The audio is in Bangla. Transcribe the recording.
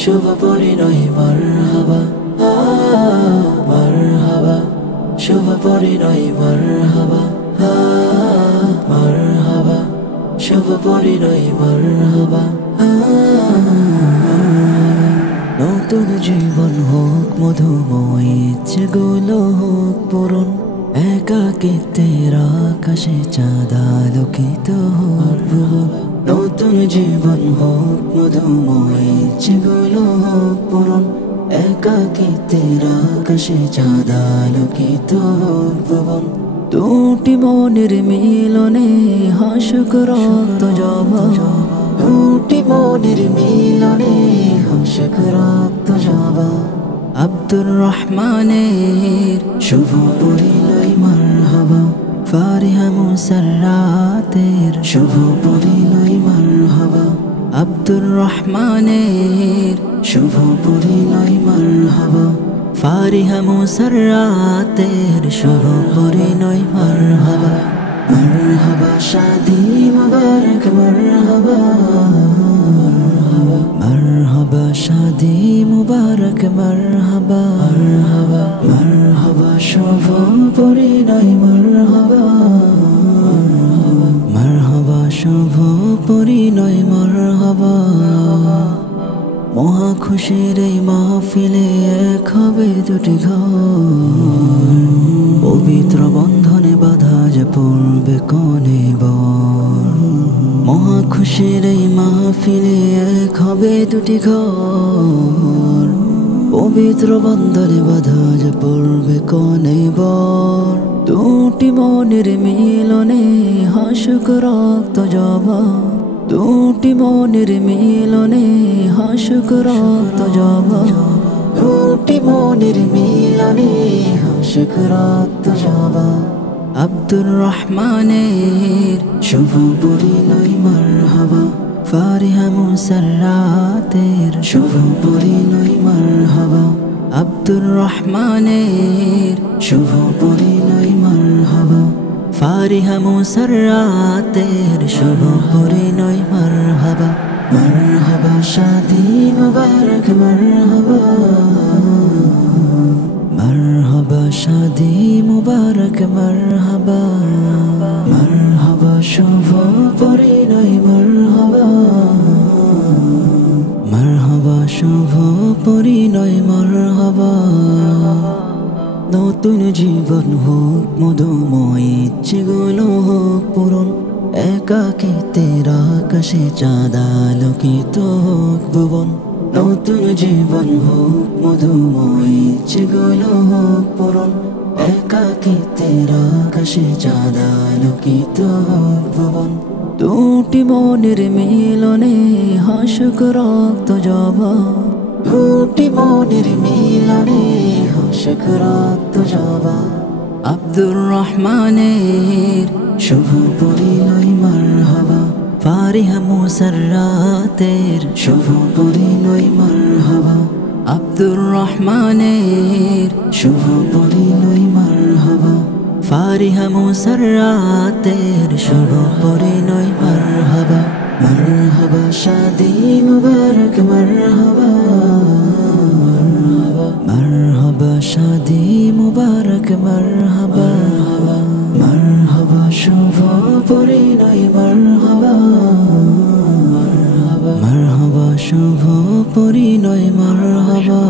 শুভ পরিণয় মারহাবা মারহাবা শুভ পরিণয় মারহাবা মারহাবা শুভ পরিণয় মারহাবা নতুন জীবন হোক মধুময় ইচ্ছেগুলো হোক পূরণ একাকিত্বের আকাশে চাঁদ আলোকিত হোক নতুন জীবন হোক মধুময় ইচ্ছেগুলো হোক পূরণ একাকিত্বের আকাশে চাঁদ আলোকিত হোক ভুবন দুটি মনের মিলনে হাসুক রক্ত জবা দুটি মনের মিলনে হাসুক রক্ত জবা আব্দুর রহমানের শুভ পরিণয় মারহাবা ফারিহা মুসাররাতের শুভ পরিণয় মারহাবা আব্দুর রহমানের শুভ পরিণয় মারহাবা ফারিহা মুসাররাতের শুভ পরিণয় মারহাবা মারহাবা শাদি মুবারক মারহাবা মারহাবা শাদি মুবারক মারহাবা মারহাবা মারহাবা শুভ পরিণয় মারহাবা মারহাবা শুভ পরিণয় মারহাবা মহা খুশির এই মাহফিলে এক হবে দুটি ঘর পবিত্র বন্ধনে বাঁধা যে পড়বে কোনে বর মহা খুশির এই মাহফিলে এক হবে দুটি ঘর পবিত্র বন্ধনে বাঁধা যে পড়বে কোনে বর দুটি মনের মিলনে হাসুক রক্ত জবা দুটি মনের মিলনে হাসুক রক্ত জবা দুটি মনের মিলনে হাসুক রক্ত জবা আব্দুর রহমানের শুভ পরিণয় মারহাবা ফারিহা মুসাররাতের শুভ পরিণয় মারহাবা আব্দুর রহমানের শুভ পরিণয় মারহাবা ফারিহা মুসাররাতের শুভ পরিণয় মারহাবা মারহাবা শাদি মুবারক মারহাবা মারহাবা শাদি মুবারক মারহাবা মারহাবা শুভ পরিণয় মারহাবা মারহাবা শুভ পরিণয় মারহাবা নতুন জীবন হোক মধুময় ইচ্ছেগুলো হোক পূরণ একাকিত্বের আকাশে চাঁদ আলোকিত হোক ভুবন নতুন জীবন হোক মধুময় ইচ্ছেগুলো হোক পূরণ একাকিত্বের আকাশে চাঁদ আলোকিত হোক ভুবন দুটি মনের মিলনে হাসুক রক্ত জবা দুটি মনের মিলনে হাসুক রক্ত জবা আব্দুর রহমানের শুভ পরিণয় মারহাবা ফারিহা মুসাররাতের শুভ পরিণয় মারহাবা আব্দুর রহমানের শুভ পরিণয় মারহাবা ফারিহা মুসাররাতের শুভ পরিণয় মারহাবা মারহাবা শাদি মুবারক মারহাবা মারহাবা শাদি মুবারক মারহাবা মারহাবা শুভ পরিণয় মারহাবা মারহাবা শুভ পরিণয় মারহাবা